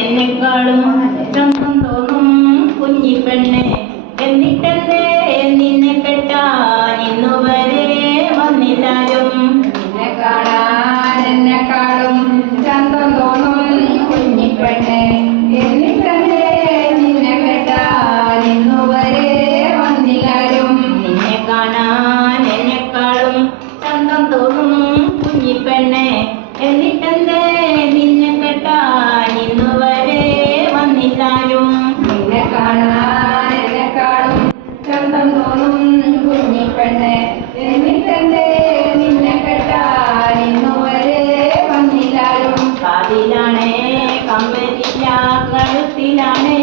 എന്നെക്കാളും ചന്തം തോന്നും കുഞ്ഞിപ്പെണ്ണെ, എന്നിട്ടെന്തേ നിന്നെ കെട്ടാൻ ഇന്നുവരെ വന്നില്ലാരും. നിന്നെ കാണാൻ എന്നെക്കാളും ചന്തം തോന്നും കുഞ്ഞിപ്പെണ്ണെ, എന്നിട്ടെന്തേ നിന്നെ കെട്ടാൻ ഇന്നുവരെ വന്നില്ലാരും. നിന്നെ കാണാൻ എന്നെക്കാളും ചന്തം തോന്നും കുഞ്ഞിപ്പെണ്ണെ, എന്നിട്ടെന്തേ നിന്നെ കെട്ടാൻ ഇന്നുവരെ വന്നില്ലാരും. നിന്നെ കാണാൻ എന്നെക്കാളും ചന്തം തോന്നും കുഞ്ഞിപ്പെണ്ണെ, എന്നിട്ടെന്തേ നിന്നെ കെട്ടാൻ ഇന്നുവരെ വന്നില്ലാരും. കാതിലാണേ കമ്മലില്ല, കഴുത്തിലാണേ